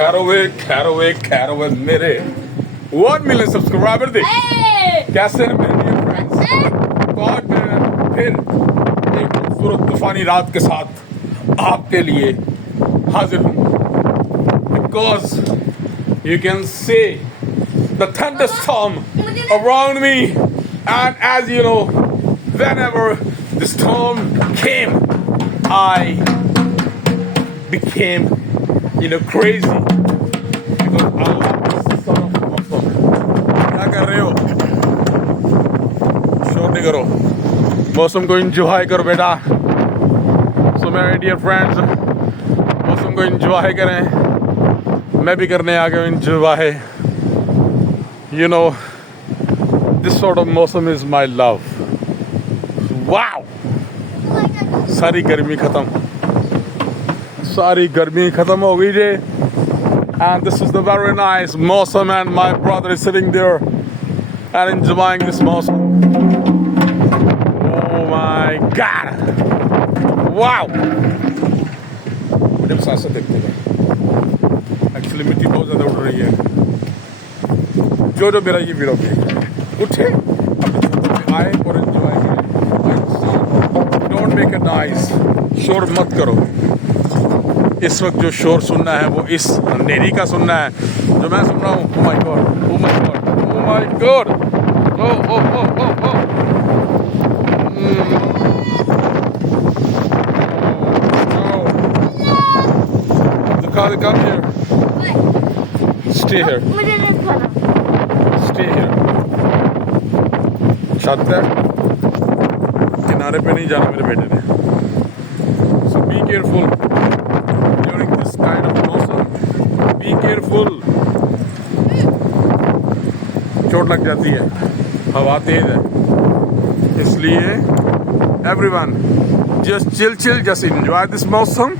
खैरोवे मेरे 1 million subscriber थे। कैसे हैं मेरे डियर फ्रेंड्स? तो आज मैं फिर एक खूबसूरत तूफानी रात के साथ आपके लिए हाजिर हूँ। Because you can see the thunderstorm around me, and as you know, whenever the storm came, I became crazy because I love this sort of mausom. क्या कर रहे हो? शोर नहीं करो, मौसम को इंजॉय करो बेटा। सो मेरे डियर फ्रेंड्स, मौसम को इंजॉय करें। मैं भी करने आ गया हूँ enjoy. You know, this sort of मौसम is my love. Wow! सारी गर्मी खत्म हो गई जे। And this is the very nice मौसम, and my brother is sitting there and enjoying this मौसम. Oh my God! Wow! जब सांस देखते हैं, एक्चुअली मिट्टी बहुत ज़्यादा उड़ रही है। जो मेरा ये वीडियो देख उठे, आए और एंजॉय करें। डोंट मेक अ नॉइज, शोर मत करो। इस वक्त जो शोर सुनना है वो इस अंधेरी का सुनना है जो मैं सुन रहा हूँ। Oh my God, oh my God, oh my God, oh oh oh oh oh. Come here. Stay here. Stay here. छत है, किनारे पे नहीं जाना मेरे बेटे ने। So be careful during this kind of मौसम. Be careful. चोट लग जाती है, हवा तेज है, इसलिए everyone just chill, just enjoy this मौसम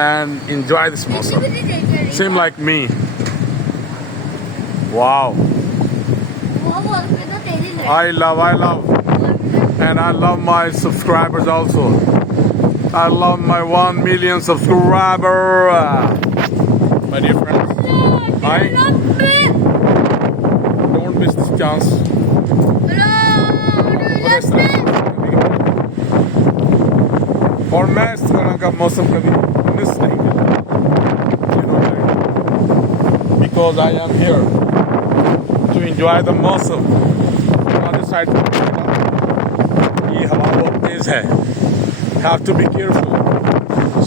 and enjoy this मौसम. Same like me. Wow. I love, and I love my subscribers also. I love my 1 million subscriber. My dear friends, don't miss this chance. और मैं इस तरह का मौसम कभी miss नहीं करता, because I am here to enjoy the मौसम. Other side, ये हवा बहुत तेज है. Have to be careful.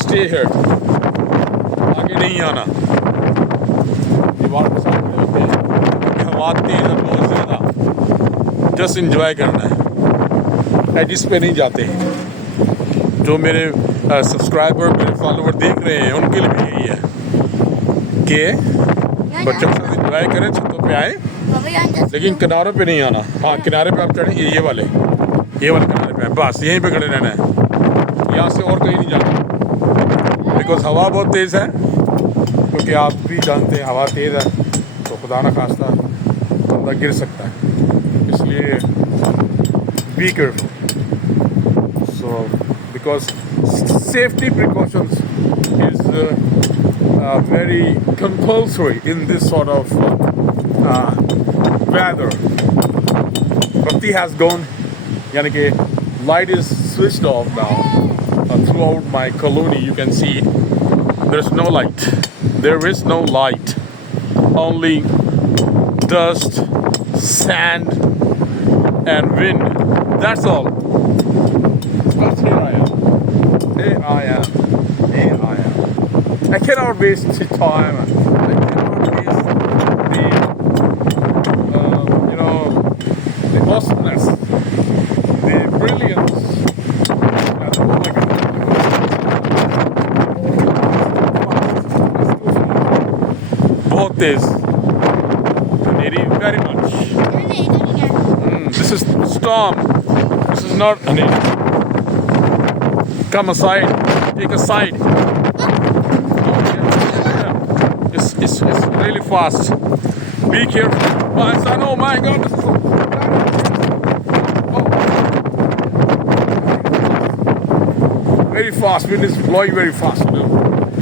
Stay here. आगे नहीं आना. दीवार के सामने होते हैं. हवा तेज है बहुत ज़्यादा. Just enjoy करना है. एडिस पे नहीं जाते. जो मेरे सब्सक्राइबर, मेरे फॉलोवर देख रहे हैं, उनके लिए भी यही है कि बच्चों के साथ इंजॉय करें, छतों पे आए, लेकिन किनारों पे नहीं आना. हाँ, किनारे पे आप चढ़ें, ये वाले किनारे पे, बस यहीं पे खड़े रहना है. यहाँ से और कहीं नहीं जाना, बिकॉज हवा बहुत तेज़ है. क्योंकि आप भी जानते हैं हवा तेज़ है तो खुदा न खास्ता बंदा गिर सकता है. इसलिए be careful. So because safety precautions is very compulsory in this sort of weather. Batti has gone, yani ke light is switched off now. Throughout my colony you can see there's no light. There is no light. Only dust, sand and wind. That's all. But here I am. I cannot waste time. I cannot waste the awesomeness, the brilliance. And oh my God. बहुत तेज. Very much. This is storm. This is not an Come aside. Take a side. It's really fast. Be careful. My son, oh my God. Very fast. Wind is blowing very fast. You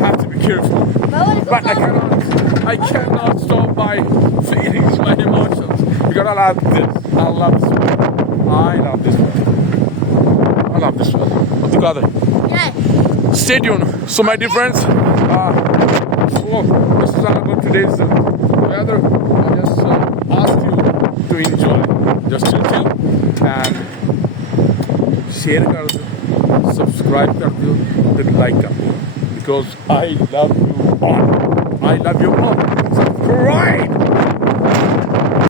have to be careful. But I cannot stop my feelings, my emotions. Because I love this. I love this one. I love this one. I love this one. Abdulkader. Yeah. Stay tuned. So my dear friends, this is all about today's weather. I just ask you to enjoy. Just chill and share कर दो, subscribe कर दो, and like कर दो. Because I love you all. I love you all. Subscribe.